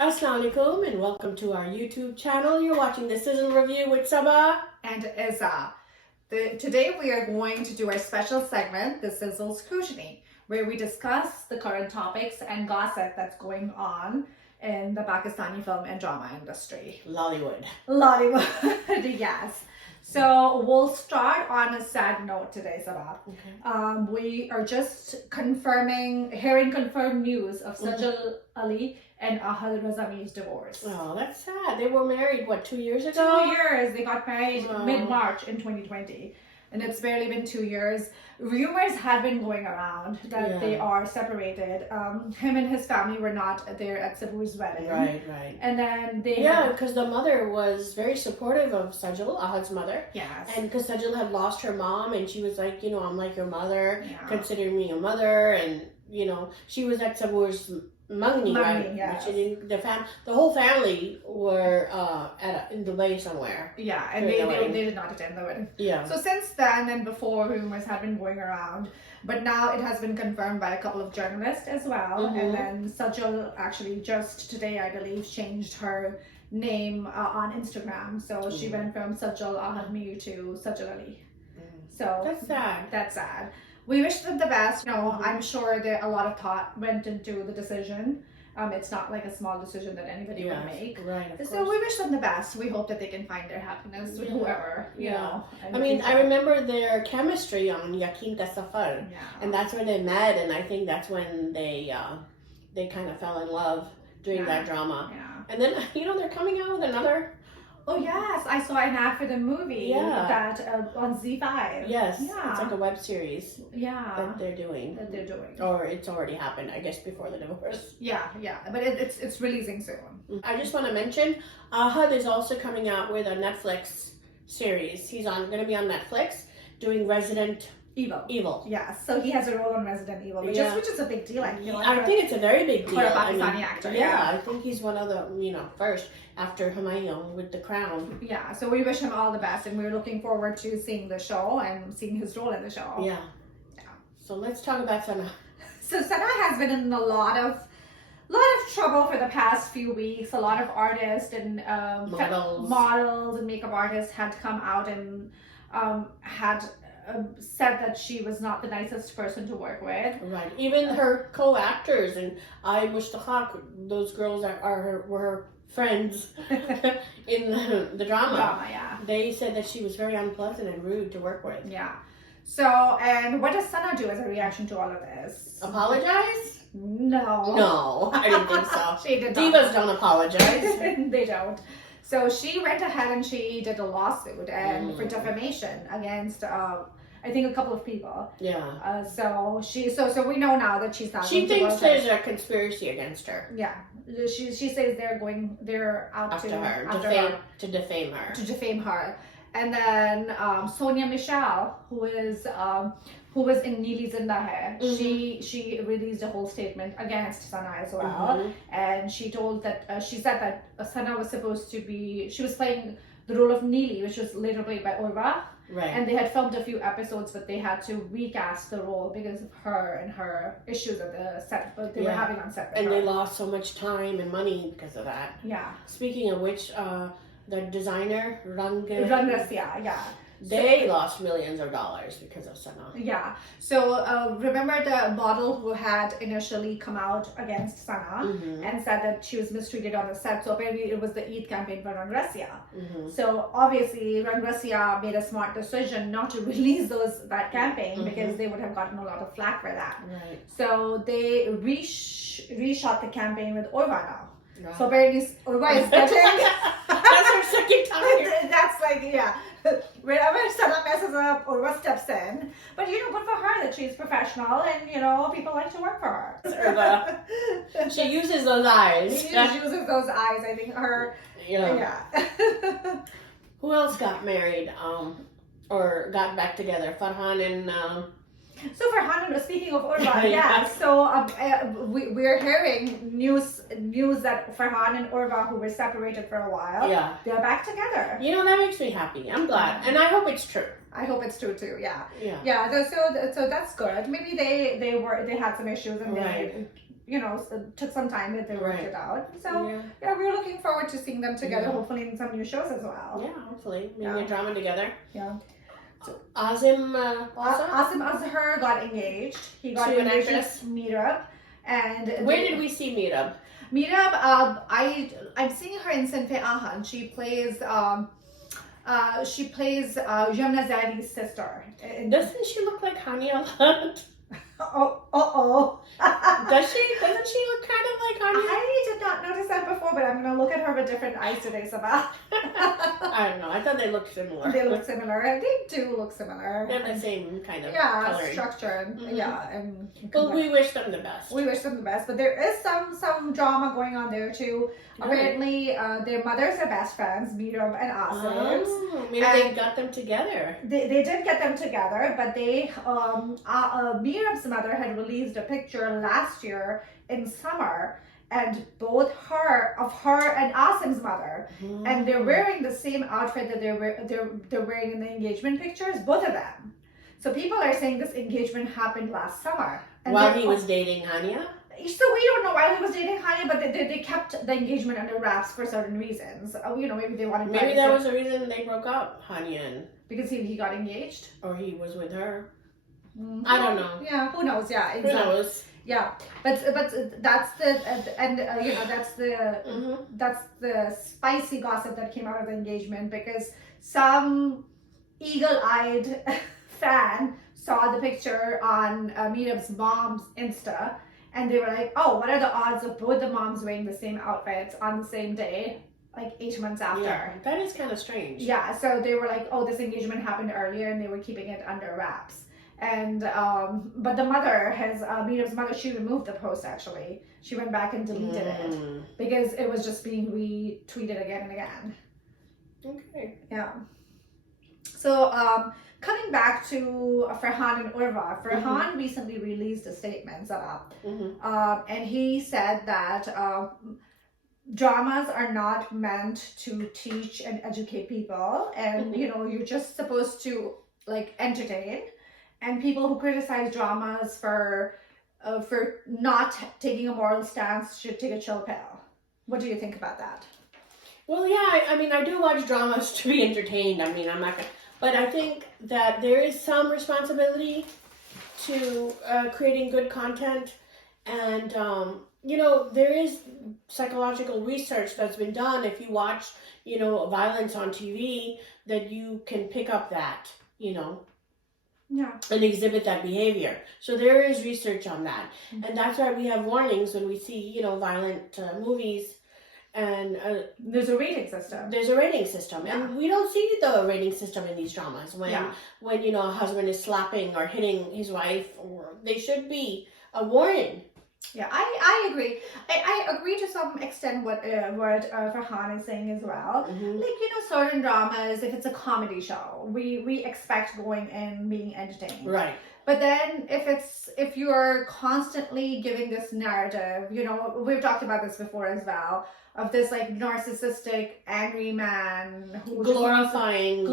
Assalamu alaikum and welcome to our YouTube channel. You're watching the Sizzle Review with Sabah and Izza. Today we are going to do our special segment, the Sizzle Scrutiny, where we discuss the current topics and gossip that's going on in the Pakistani film and drama industry. Lollywood, yes. So we'll start on a sad note today, Sabah. Okay. We are just hearing confirmed news of Sajal Ali and Ahad Razami's divorce. Oh, that's sad. They were married, 2 years ago? 2 years. They got married mid-March in 2020. And it's barely been 2 years. Rumors had been going around that they are separated. Him and his family were not there at Sabu's wedding. Right. And then they... Yeah, because the mother was very supportive of Sajal, Ahad's mother. Yes. And because Sajal had lost her mom and she was like, I'm like your mother. Consider me your mother. And, she was at Sabu's Mangni, right? Yes. The whole family were in Dubai somewhere. Yeah, and they did not attend the wedding. Yeah. So since then and before, rumors have been going around, but now it has been confirmed by a couple of journalists as well. And then Sajal actually just today, I believe, changed her name on Instagram. So she went from Sajal Ahad Mir to Sajal Ali. So that's sad. That's sad. We wish them the best. I'm sure that a lot of thought went into the decision. It's not like a small decision that anybody would make. Right. So we wish them the best. We hope that they can find their happiness with whoever, you know. I mean, I remember their chemistry on Yakin Ka Safar. Yeah. And that's where they met, and I think that's when they kind of fell in love during that drama. Yeah. And then, they're coming out with another... Oh yes, I saw an ad for the movie that on Z5. Yes, yeah. It's like a web series. Yeah, that they're doing. Or it's already happened, I guess, before the divorce. Yeah, but it's releasing soon. I just want to mention, Ahad is also coming out with a Netflix series. He's going to be on Netflix doing Resident Evil. Yeah, so he has a role on Resident Evil, which is a big deal. I think it's a very big deal for a Pakistani actor. Yeah, I think he's one of the first after Humayun with The Crown. Yeah, so we wish him all the best, and we're looking forward to seeing the show and seeing his role in the show. Yeah. So let's talk about Sana. So Sana has been in a lot of trouble for the past few weeks. A lot of artists and models and makeup artists had come out and had said that she was not the nicest person to work with. Right. Even her co-actors and Aye Mushte Khaak, those girls were her friends in the drama. They said that she was very unpleasant and rude to work with. Yeah. So, and what does Sana do as a reaction to all of this? Apologize? No, I didn't think so. She did not. Divas don't apologize. They don't. So she went ahead and she did a lawsuit and for defamation against I think a couple of people. Yeah. So we know now that she's not. She thinks there's a conspiracy against her. Yeah. She says they're out after her to defame her. To defame her. And then Sonia Michelle, who was in Neeli Zinda Hai, she released a whole statement against Sana as well, and she said that Sana was supposed to be, she was playing the role of Neeli, which was later played by Urva. Right. And they had filmed a few episodes, but they had to recast the role because of her and her issues at the set, but they were having on set. And they lost so much time and money because of that. Yeah. Speaking of which, the designer Rangrasya, they lost millions of dollars because of Sana. Yeah. So remember the model who had initially come out against Sana and said that she was mistreated on the set. So apparently it was the Eid campaign for Rangrasya. So obviously Rangrasya made a smart decision not to release that campaign because they would have gotten a lot of flack for that. Right. So they reshot the campaign with Urva now. Right. So apparently Urva is getting... That's her second time. That's whenever Sana messes up, Urva steps in. But good for her that she's professional and people like to work for her. Urva. She uses those eyes. She uses those eyes. I think her. Yeah. Who else got married? Or got back together? Farhan and. So Farhan, speaking of Urva, so we're hearing news that Farhan and Urva, who were separated for a while, they're back together. That makes me happy. I'm glad, and I hope it's true. I hope it's true too. Yeah. Yeah. So that's good. Maybe they had some issues and took some time that they worked it out. So yeah, we're looking forward to seeing them together, hopefully in some new shows as well. Yeah, hopefully. Maybe a drama together. Yeah. So, Azim Azhar got engaged. He got engaged to Meetup. And where did we see Meetup? Meetup, I'm seeing her in Sinfe Ahan. She plays Yamna Zadi's sister. Doesn't she look like Hani a lot? Doesn't she look kind of like Hani? I did not notice that before, but I'm going to look at her with different eyes today, Sabah. I don't know. I thought they looked similar. They look similar. They do look similar. They have the same kind of coloring. Structure. And well, we wish them the best. We wish them the best, but there is some drama going on there too. Apparently, their mothers are best friends, Meetup and Asim. Maybe they got them together. They did get them together, but Meetup's mother had released a picture last year in summer, and both her and Asim's mother, and they're wearing the same outfit that they're wearing in the engagement pictures, both of them. So people are saying this engagement happened last summer. While he was dating Hania? So we don't know why he was dating Hania, but they kept the engagement under wraps for certain reasons. Maybe they wanted. Maybe that was the reason they broke up, Hania. Because he got engaged, or he was with her. I don't know. Yeah, who knows? Yeah, exactly. Who knows? Yeah, but that's that's the spicy gossip that came out of the engagement, because some eagle-eyed fan saw the picture on Meetup's mom's Insta, and they were like, "Oh, what are the odds of both the moms wearing the same outfits on the same day, like 8 months after?" Yeah, that is kind of strange. Yeah, so they were like, "Oh, this engagement happened earlier," and they were keeping it under wraps. And but the mother Meetup's mother, she removed the post. Actually, she went back and deleted it because it was just being retweeted again and again. Okay. Yeah. So coming back to Farhan and Urva, Farhan recently released a statement, and he said that dramas are not meant to teach and educate people, and you're just supposed to like entertain. And people who criticize dramas for not taking a moral stance should take a chill pill. What do you think about that? Well, yeah, I mean, I do watch dramas to be entertained. I mean, I'm not gonna, but I think that there is some responsibility to creating good content, and there is psychological research that's been done. If you watch, violence on TV, that you can pick up that, and exhibit that behavior. So there is research on that. And that's why we have warnings when we see, violent movies. And there's a rating system. Yeah. And we don't see the rating system in these dramas. When a husband is slapping or hitting his wife, or they should be a warning. Yeah, I agree. I agree to some extent what Farhan is saying as well. Like, certain dramas, if it's a comedy show, we expect going in being entertained. Right. But then if you're constantly giving this narrative, we've talked about this before as well, of this like narcissistic, angry man who glorifying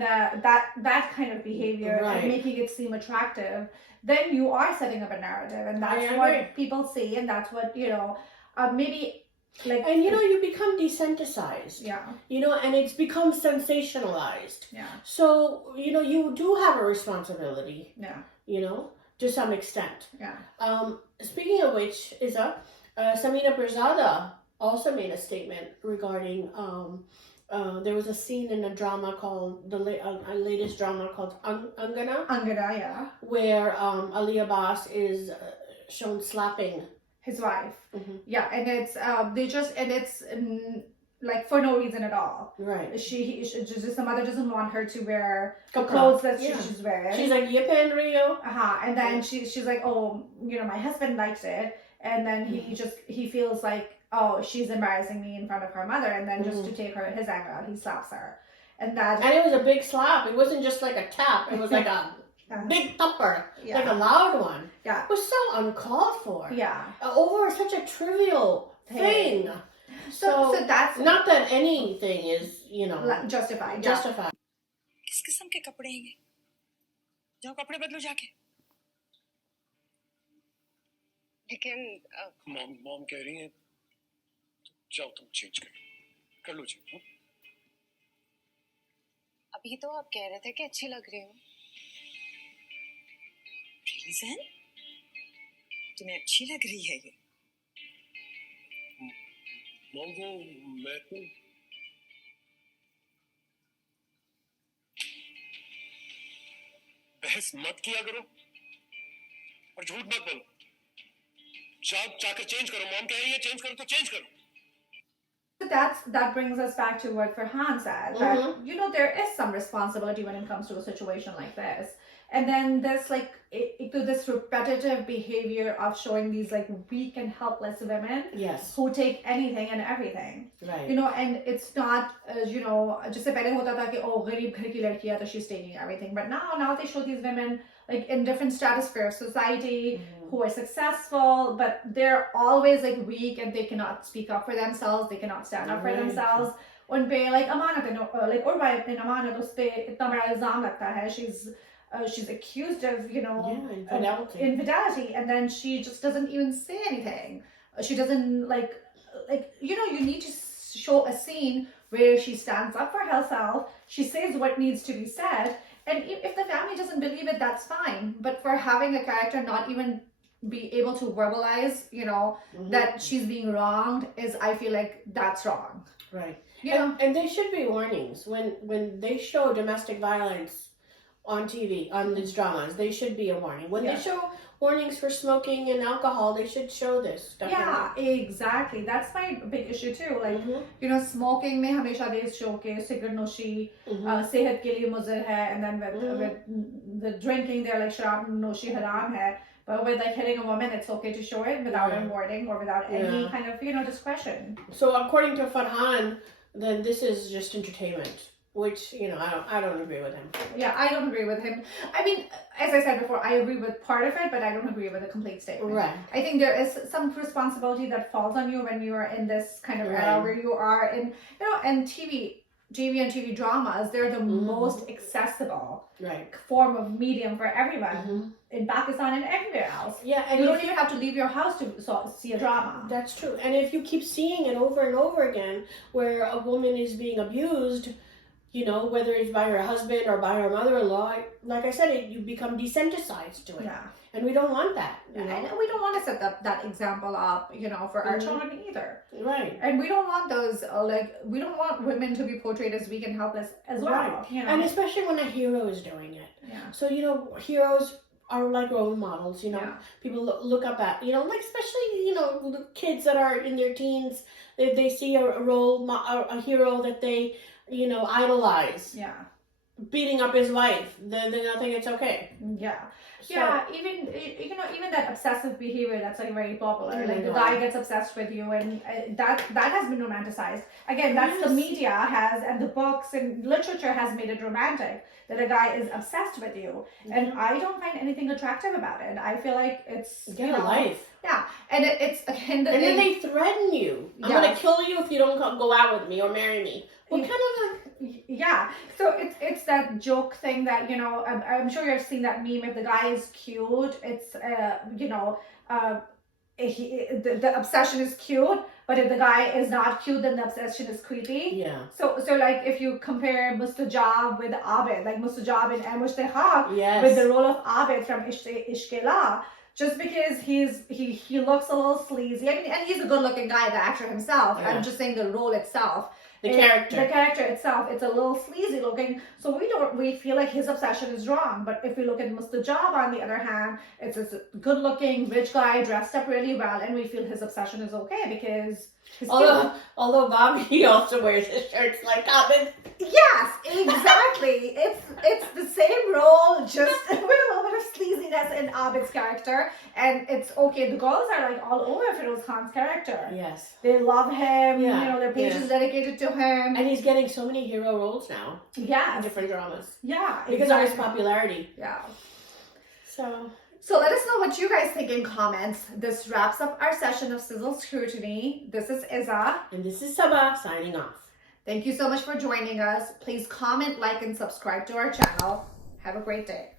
that kind of behavior, and making it seem attractive, then you are setting up a narrative, and that's what people see, and that's what maybe like. And you become desensitized. Yeah. And it's become sensationalized. Yeah. So you do have a responsibility. Yeah. To some extent. Yeah. Speaking of which, Samina Pirzada also made a statement regarding there was a scene in a drama called a latest drama called Angana. Angana, yeah. Where Ali Abbas is shown slapping his wife. Yeah, and it's like for no reason at all. Right. She just the mother doesn't want her to wear the clothes that she's wearing. She's like, Yipan Rio. And then she's like, oh, my husband likes it, and then he feels like, oh, she's embarrassing me in front of her mother, and then just to take his anger out, he slaps her. And it was a big slap. It wasn't just like a tap. It was like a big thupper, like a loud one. Yeah. It was so uncalled for. Yeah. Over such a trivial thing. So that's not that anything is, justified. Justified. किस किस्म के कपड़े हैं ये? जाओ कपड़े बदलो जाके. लेकिन मॉम कह रही है जाओ तुम चेंज कर लो चेंज। अभी तो आप कह रहे थे कि अच्छी लग रही हो। रीजन? तुम्हें अच्छी लग रही है ये? मॉम वो मैं तो बहस मत किया करो और झूठ मत बोलो। जाकर चेंज करो। मॉम कह रही है चेंज करो तो चेंज करो। That brings us back to what Farhan said, that there is some responsibility when it comes to a situation like this. And then there's like this repetitive behavior of showing these like weak and helpless women who take anything and everything, right? And it's not just pehle hota tha ki oh gareeb ghar ki ladki hai, so she's taking everything, but now they show these women like in different stratosphere of society who are successful, but they're always like weak and they cannot speak up for themselves, they cannot stand up for themselves. उन पे like अमानत like और भाई अपने अमानत उस पे इतना बड़ा इल्जाम लगता है, she's accused of infidelity, and then she just doesn't even say anything. She doesn't like you need to show a scene where she stands up for herself, she says what needs to be said, and if the family doesn't believe it, that's fine. But for having a character not even be able to verbalize that she's being wronged, is I feel like that's wrong, right? And there should be warnings when they show domestic violence on TV, on these dramas. They should be a warning. When they show warnings for smoking and alcohol, they should show this stuff. Yeah, exactly. That's my big issue too. Like, smoking mein hamesha they show ke cigarette noshi sehat ke liye muzir hai, and then with the drinking, they're like sharab noshi haram hai. But with like hitting a woman, it's okay to show it without a warning or without any kind of discretion. So according to Farhan, then this is just entertainment. Which, I don't agree with him. Yeah, I don't agree with him. I mean, as I said before, I agree with part of it, but I don't agree with the complete statement. Right. I think there is some responsibility that falls on you when you are in this kind of era where you are in, and TV and TV dramas, they're the most accessible form of medium for everyone in Pakistan and everywhere else. Yeah, and you don't even have to leave your house to see a drama. That's true. And if you keep seeing it over and over again, where a woman is being abused, whether it's by her husband or by her mother-in-law, like I said, you become desensitized to it. Yeah. And we don't want that. And we don't want to set that example up, for our children either. Right. And we don't want those, we don't want women to be portrayed as weak and helpless as well. Right. And especially when a hero is doing it. Yeah. So, heroes are like role models, people look up at, like especially, the kids that are in their teens, if they see a hero that they, idolize. Yeah. Beating up his wife, then I think it's okay. Yeah. So, yeah, even that obsessive behavior that's like very popular. Like the guy gets obsessed with you, and that has been romanticized. Again, that's the media has, and the books and literature has made it romantic that a guy is obsessed with you. And I don't find anything attractive about it. I feel like it's get a life. Yeah, and it's again and then they threaten you. I'm gonna kill you if you don't go out with me or marry me. What kind of so it's that joke thing that I'm sure you've seen that meme. If the guy is cute, it's the obsession is cute, but if the guy is not cute, then the obsession is creepy. Yeah. So like if you compare Mustajab with Abid, like Mustajab in Aye Mushte Khaak with the role of Abid from Ishq, Laa, just because he looks a little sleazy. I mean, and he's a good-looking guy, the actor himself. Yeah. I'm just saying the role itself. The character itself, it's a little sleazy looking, so we feel like his obsession is wrong. But if we look at Mustajab, on the other hand, it's a good looking rich guy dressed up really well, and we feel his obsession is okay because although Bobby also wears his shirts like Abid. Yes, exactly. it's the same role, just with a little bit of sleaziness in Abid's character, and it's okay. The girls are like all over Feroz Khan's character. Yes, they love him. Their page is dedicated to him, and he's getting so many hero roles now. Yeah, in different dramas. Yeah, because of his popularity. Yeah. So let us know what you guys think in comments. This wraps up our session of Sizzle Scrutiny. This is Iza. And this is Sabah signing off. Thank you so much for joining us. Please comment, like, and subscribe to our channel. Have a great day.